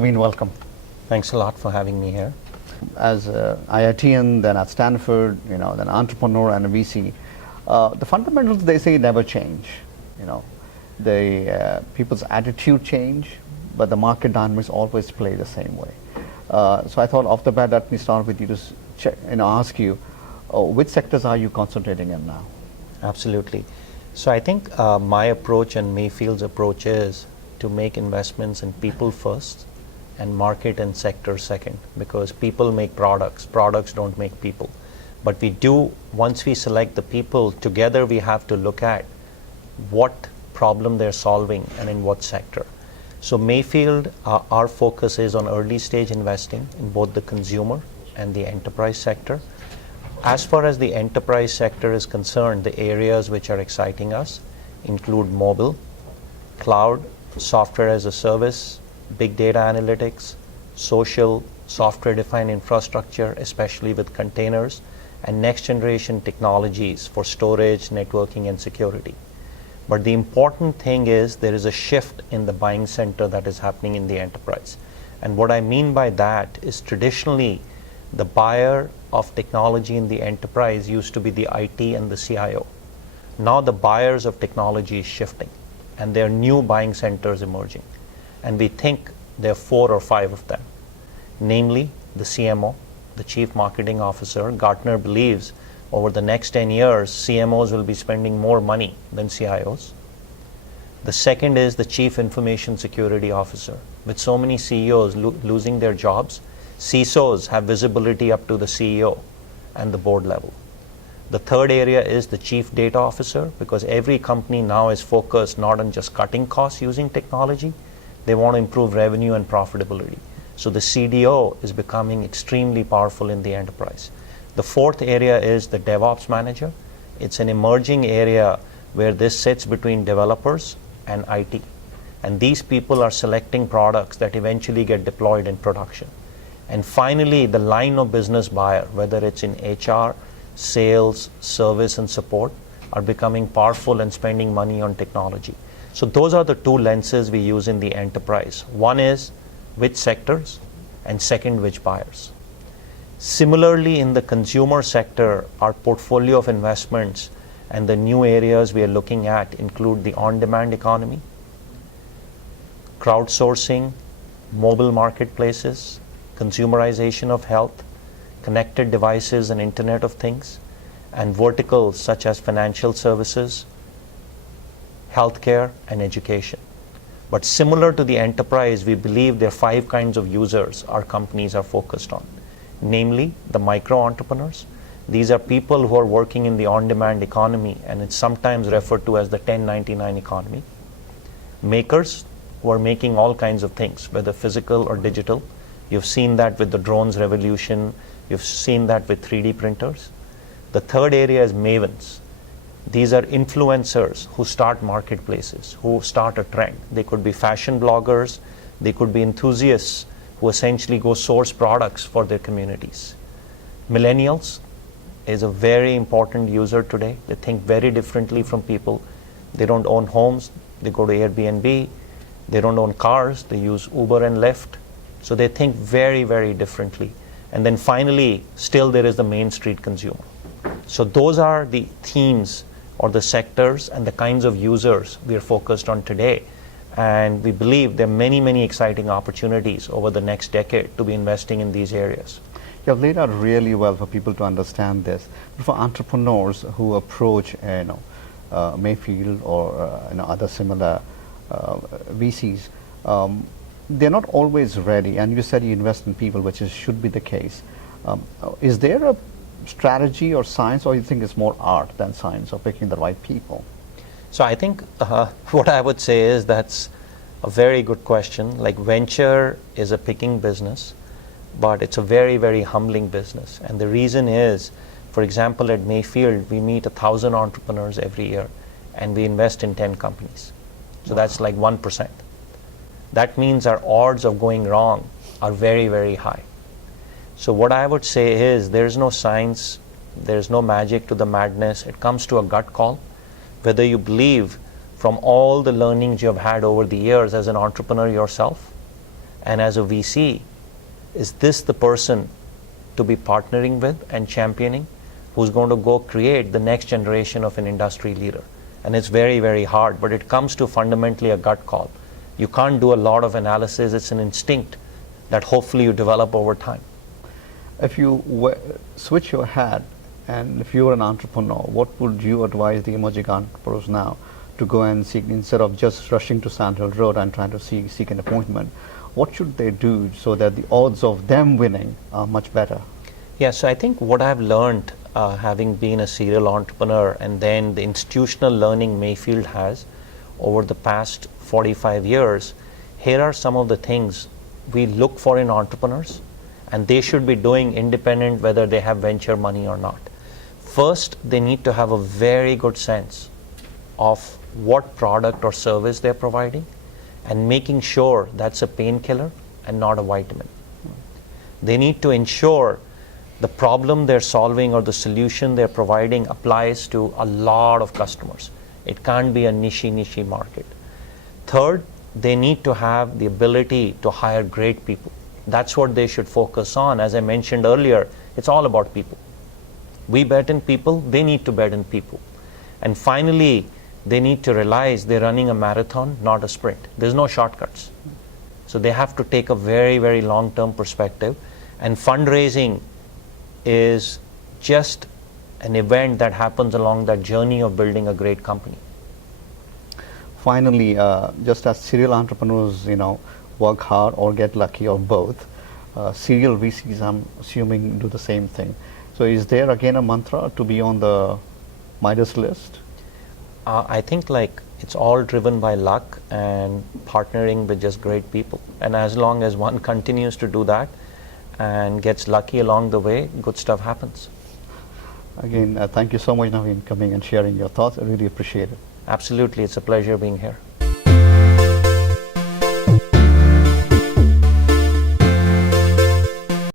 Navin, welcome. Thanks a lot for having me here. As IITian, then at Stanford, then entrepreneur and a VC, the fundamentals they say never change. The people's attitude change, but the market dynamics always play the same way. So I thought off the bat, let me start with you to ask you, which sectors are you concentrating in now? Absolutely. So I think my approach and Mayfield's approach is to make investments in people first and market and sector second, because people make products don't make people. But once we select the people, together we have to look at what problem they're solving and in what sector. So Mayfield, our focus is on early stage investing in both the consumer and the enterprise sector. As far as the enterprise sector is concerned, the areas which are exciting us include mobile, cloud, software as a service, big data analytics, social, software-defined infrastructure, especially with containers, and next-generation technologies for storage, networking, and security. But the important thing is there is a shift in the buying center that is happening in the enterprise. And what I mean by that is traditionally the buyer of technology in the enterprise used to be the IT and the CIO. Now the buyers of technology is shifting, and there are new buying centers emerging. And we think there are 4 or 5 of them, namely the CMO, the Chief Marketing Officer. Gartner believes over the next 10 years, CMOs will be spending more money than CIOs. The second is the Chief Information Security Officer. With so many CEOs losing their jobs, CISOs have visibility up to the CEO and the board level. The third area is the Chief Data Officer, because every company now is focused not on just cutting costs using technology, they want to improve revenue and profitability. So the CDO is becoming extremely powerful in the enterprise. The fourth area is the DevOps Manager. It's an emerging area where this sits between developers and IT. And these people are selecting products that eventually get deployed in production. And finally, the line of business buyer, whether it's in HR, sales, service, and support, are becoming powerful and spending money on technology. So those are the 2 lenses we use in the enterprise. One is which sectors, and second, which buyers. Similarly, in the consumer sector, our portfolio of investments and the new areas we are looking at include the on-demand economy, crowdsourcing, mobile marketplaces, consumerization of health, connected devices and Internet of Things, and verticals such as financial services, healthcare, and education. But similar to the enterprise, we believe there are 5 kinds of users our companies are focused on. Namely, the micro entrepreneurs. These are people who are working in the on-demand economy, and it's sometimes referred to as the 1099 economy. Makers, who are making all kinds of things, whether physical or digital. You've seen that with the drones revolution. You've seen that with 3D printers. The third area is mavens. These are influencers who start marketplaces, who start a trend. They could be fashion bloggers. They could be enthusiasts who essentially go source products for their communities. Millennials is a very important user today. They think very differently from people. They don't own homes. They go to Airbnb. They don't own cars. They use Uber and Lyft. So they think very, very differently. And then finally, still there is the Main Street consumer. So those are the themes or the sectors and the kinds of users we are focused on today. And we believe there are many, many exciting opportunities over the next decade to be investing in these areas. You have laid out really well for people to understand this. But for entrepreneurs who approach Mayfield or other similar VCs, they're not always ready. And you said you invest in people, which should be the case. Is there a strategy or science, or you think it's more art than science of picking the right people? So I think what I would say is that's a very good question. Like, venture is a picking business, but it's a very, very humbling business. And the reason is, for example, at Mayfield, we meet 1,000 entrepreneurs every year, and we invest in 10 companies. So that's like 1%. That means our odds of going wrong are very, very high. So what I would say is there's no science, there's no magic to the madness. It comes to a gut call. Whether you believe from all the learnings you have had over the years as an entrepreneur yourself, And as a VC, is this the person to be partnering with and championing, who's going to go create the next generation of an industry leader? And it's very, very hard, but it comes to fundamentally a gut call. You can't do a lot of analysis. It's an instinct that hopefully you develop over time. If you switch your hat, and if you were an entrepreneur, what would you advise the emerging entrepreneurs now to go and seek, instead of just rushing to Sand Hill Road and trying to seek an appointment? What should they do so that the odds of them winning are much better? Yeah, so I think what I've learned, having been a serial entrepreneur, and then the institutional learning Mayfield has over the past 45 years, here are some of the things we look for in entrepreneurs, and they should be doing independent whether they have venture money or not. First, they need to have a very good sense of what product or service they're providing, and making sure that's a painkiller and not a vitamin. They need to ensure the problem they're solving or the solution they're providing applies to a lot of customers. It can't be a niche market. Third, they need to have the ability to hire great people. That's what they should focus on. As I mentioned earlier, it's all about people. We bet in people, they need to bet in people. And finally, they need to realize they're running a marathon, not a sprint. There's no shortcuts. So they have to take a very, very long-term perspective. And fundraising is just an event that happens along that journey of building a great company. Finally, just as serial entrepreneurs, work hard or get lucky or both, serial VCs, I'm assuming, do the same thing. So is there again a mantra to be on the Midas list? I think it's all driven by luck and partnering with just great people. And as long as one continues to do that and gets lucky along the way, good stuff happens. Again, thank you so much, Navin, coming and sharing your thoughts. I really appreciate it. Absolutely. It's a pleasure being here.